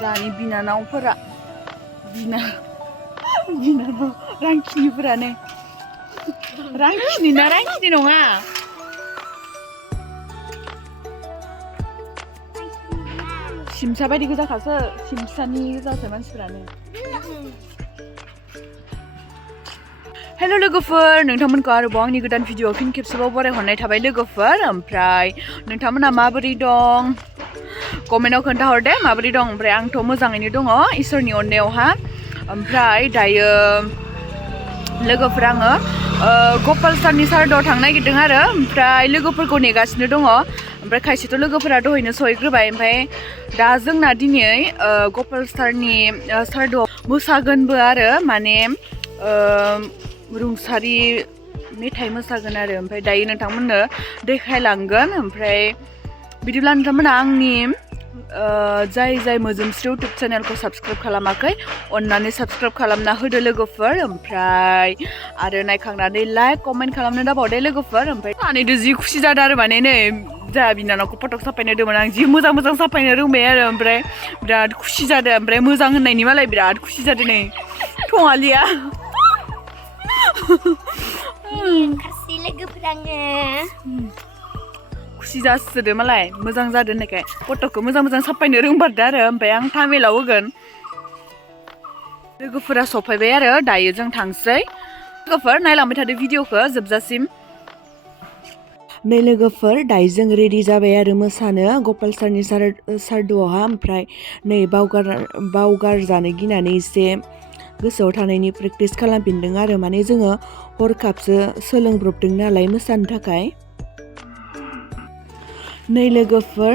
जानि बिनानावफोरा बिनानाव रांखिनिफोरानो रांखिनि नङा सिमसा बायदि गोजाखासो सिमसानि गोजासो मानसिफोरानो हेलो लोगोफोर नोंथांमोनखौ आरोबाव आंनि गोदान भिडिअ फिन खेबसेबाव बरायहरनाय थाबाय लोगोफोर ओमफ्राय नोंथांमोना माबोरै दं कमेन्टआव खोन्थाहर दे माबोरै दं ओमफ्राय आंथ' मोजाङैनो दङ इसोरनि अननायावहा ओमफ्राय दायो लोगोफोर आङो गपाल सारनि सारादुआव थांनो नागिरदों आरो ओमफ्राय लोगोफोरखौ नेगासिनो दङ ओमफ्राय खायसेथ' लोगोफोरा दहायनो सहैग्रोबाय ओमफ्राय दा जोंना दिनै गपाल सारनि सारादुआव मोसागोनबो आरो माने रुंसारि मेथाइ मोसागोन आरो ओमफ्राय दायो नोंथांमोननो देखायलांगोन ओमफ्राय बिदिब्ला नोंथांमोना आंनि जाय मोजोमस्रि इउटुब चेनेलखौ साबस्क्राइब खालामाखै अन्नानै साबस्क्राइब खालामना होदो लोगोफोर ओमफ्राय आरो नायखांनानै लाइक कमेन्ट खालामनो दाबावदे लोगोफोर ओमफ्राय सानैदो जि खुसि जादों आरो माने नै जोंहा बिनानावखौ फटक साफायनो होदोंमोन आं जि मोजां साफायनो रोंबाय आरो ओमफ्राय बिराद खुसि जादों ओमफ्राय मोजां होननायनि मालाय बिराद खुसि जादों नै थङालिया खुसि जासोदो मालाय मोजां जादों होननायखाय फट'खौ मोजां साफायनो रोंबारदो आरो ओमफ्राय आं थामेलाव होगोन लोगोफोरा सफैबाय आरो दायो जों थांसै लोगोफोर नायलांबाय थादो भिडिअखौ जोबजासिम नै लोगोफोर दायो जों रेडि जाबाय आरो मोसानो गपाल सारनि सारादुआवहा ओमफ्राय नै बावगार जानो गिनानै एसे गोसोआव थानायनि प्रेक्टिस खालामफिनदों आरो माने जोङो हरखाबसो सोलोंब्रबदों नालाय मोसानो थाखाय नै लोगोफोर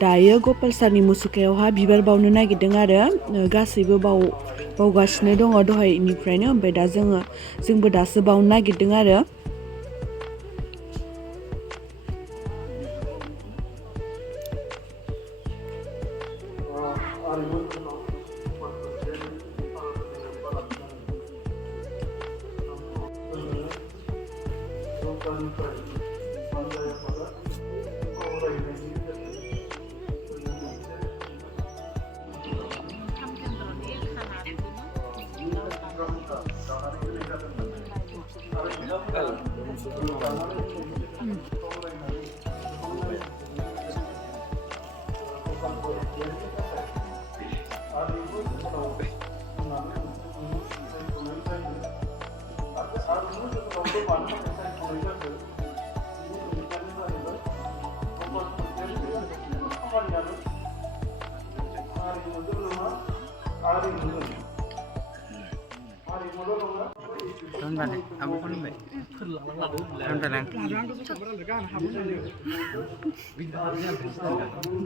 दायो गपाल सारनि मुसुखायावहा बिबार बावनो नागिरदों आरो गासैबो बावगासिनो दङ दहायनिफ्रायनो ओमफ्राय दा जोंबो दासो बावनो नागिरदों आरो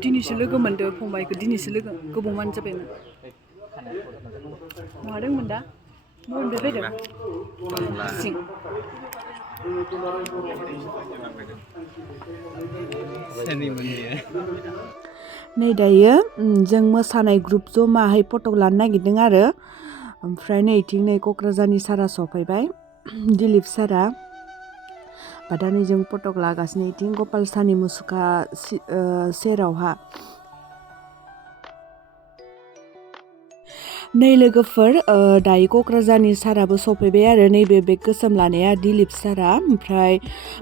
दिनैसो लोगो मोनदों फंबायखौ दिनैसो लोगो गोबावमानो जाबायमोन मादोंमोन दा बबेनिफ्राय फैदों नै दायो जों मोसानाय ग्रुप जमाहाय फटक लानो नागिरदों आरो ओमफ्राय नैथिं नै क'क्राझारनि सारा सफैबाय दिलीप सारा दा नै जों फटक लागासिनो इथिं गपाल सारनि मुसुखा सेरावहा नै लोगोफोर दायो क'क्राझारनि साराबो सफैबाय आरो नैबे बेग गोसोम लानाया दिलीप सारा ओमफ्राय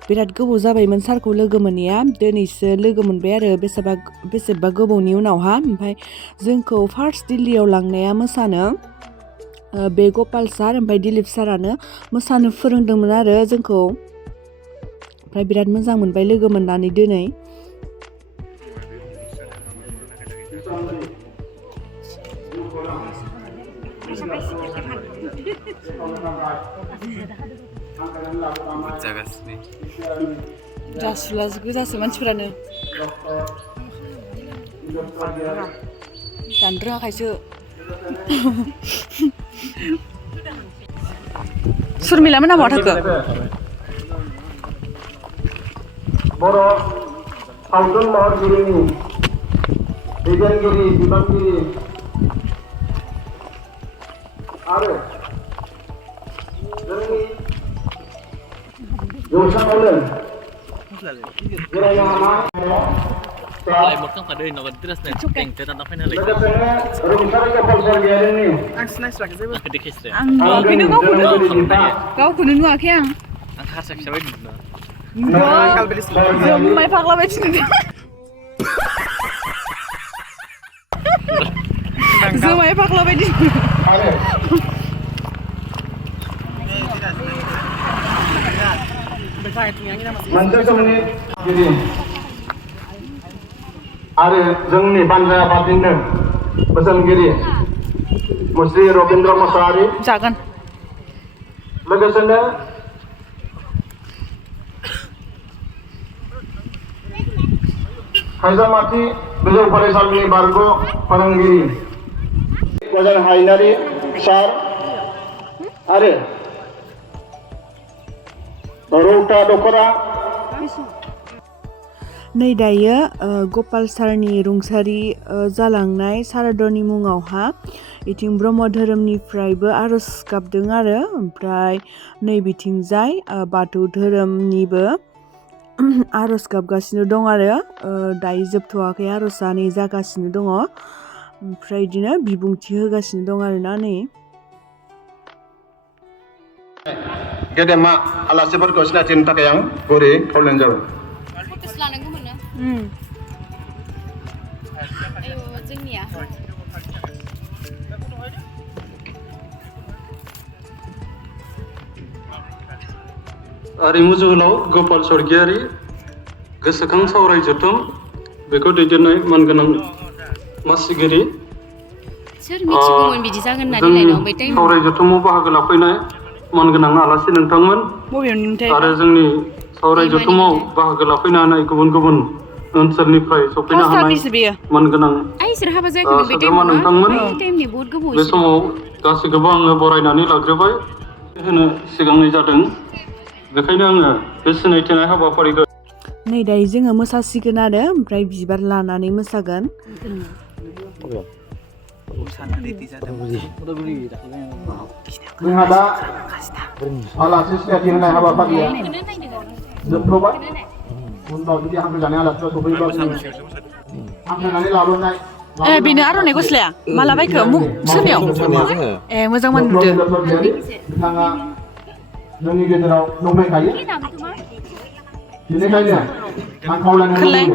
बिराद गोबाव जाबायमोन सारखौ लोगो मोनैया दिनैसो लोगो मोनबाय आरो बेसेबा गोबावनि उनावहा ओमफ्राय जोंखौ फार्स्ट दिल्लीयाव लांनाया मोसानो बे गपाल सार ओमफ्राय दिलीप सारानो मोसानो फोरोंदोंमोन आरो जोंखौ ओमफ्राय बिराद मोजां मोनबाय लोगो मोननानै दिनै जासुला गोजासो मानसिफोरानो दानो रोङाखायसो सुरमिला मोना माहा थाखो बर' सावथुन महरगिरिनि दैदेनगिरि बिबानगिरि आरो जोंनि जौसाङावनो जिरायनो हानाय Mulai motor pada nomor terus nih, tengah tengah final lagi. लोगोसेनो रुंसारि गपाल स्वर्गयारिनि Gede kesnya. आं नुवाखैनो गावखौनो नुवाखै आं Ang harus siapa ini? जोंमाय फाग्ला बायदि नुदों जोंमाय फाग्ला बायदि आरो मोनसे समनि गिरि आरो जोंनि बानजा आफादनिनो बोसोनगिरि मुस्रि रबीन्द्र मुसाहारि जागोन लोगोसेनो खायजामाथि गोजौ फरायसालिनि बारग' फोरोंगिरि गोजोन हायनारि सार आरो रौता दख'रा नै दायो गपाल सारनि रुंसारि जालांनाय सारादुनि मुङावहा इथिं ब्रह्म धोरोमनिफ्रायबो आर'ज गाबदों आरो ओमफ्राय नै बिथिंजाय बाथौ धोरोमनिबो आर'ज गाबगासिनो दं आरो दायो जोबथ'वाखै आर'जआ नै जागासिनो दङ ओमफ्राय बिदिनो बिबुंथि होगासिनो दं आरोना नै गेदेमा आलासिफोरखौ सिनायथिनो थाखाय आं गुरै खावलायनाय जाबाय जोंनिया आरिमु जोहोलाव गपाल स्वर्गयारि गोसोखां सावराय जथुम बेखौ दैदेननाय मानगोनां मासिगिरि सोर मिथिगौमोन बिदि जागोन होननानै लायनाव बे टाइम सावराय जथुमाव बाहागो लाफैनाय मानगोनां आलासि नोंथांमोन आरो जोंनि सावराय जथुमाव बाहागो लाफैनानै गुबुन गुबुन ओनसोलनिफ्राय सफैनो हानाय मानगोनां सोद्रोमा नोंथांमोन बे समाव गासैखौबो आङो बरायनानै लाग्रोबाय होनो सिगांनाय जादों बेखायनो आङो बे सिनायथिनाय हाबाफारिखौ नै दायो जोङो मोसासिगोन आरो ओमफ्राय बिबार लानानै मोसागोन जोंहा दा आलासि सिनायथि होनाय हाबाफारिया जोबथ'बाय उनाव जुदि हांख्रायजानाय आलासिफोरा सफैयोब्ला हांख्रायनानै लाबोनाय बेनो आर'नाइ गस्लाया माला बायखो सोरनियाव मोजां नुदों बिथाङा जोंनि गेजेराव दंफैखायो बेनिखायनो आं खावलायनाय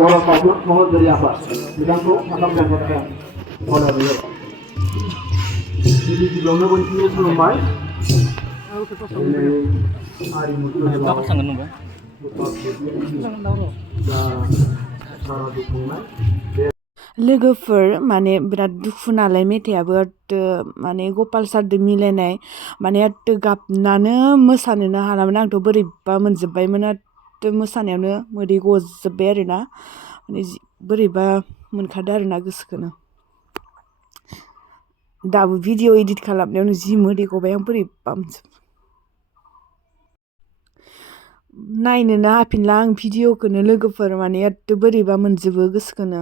Boro mau dari apa? Bidangku akan berangkat oleh beliau. Jadi sebelumnya kuncinya selesai. Hari mutu Kapan sangat nunggu? लोगोफोर माने बिराद दुखु नालाय मेथाइयाबो माने गपाल सारदो मिलायनाय माने गाबनानो मोसानोनो हालामोन आंथ' बोरैबा मोनजोब्बायमोन मोसानायावनो मोदै गजोब्बाय आरोना माने बोरैबा मोनखादो आरोना गोसोखौनो दाबो भिडिअ एडिट खालामनायावनो जि मोदै गबाय आं बोरैबा मोनजोब्बाय नायनोनो हाफिनला आं भिडिअखौनो लोगोफोर माने बोरैबा मोनजोबो गोसोखौनो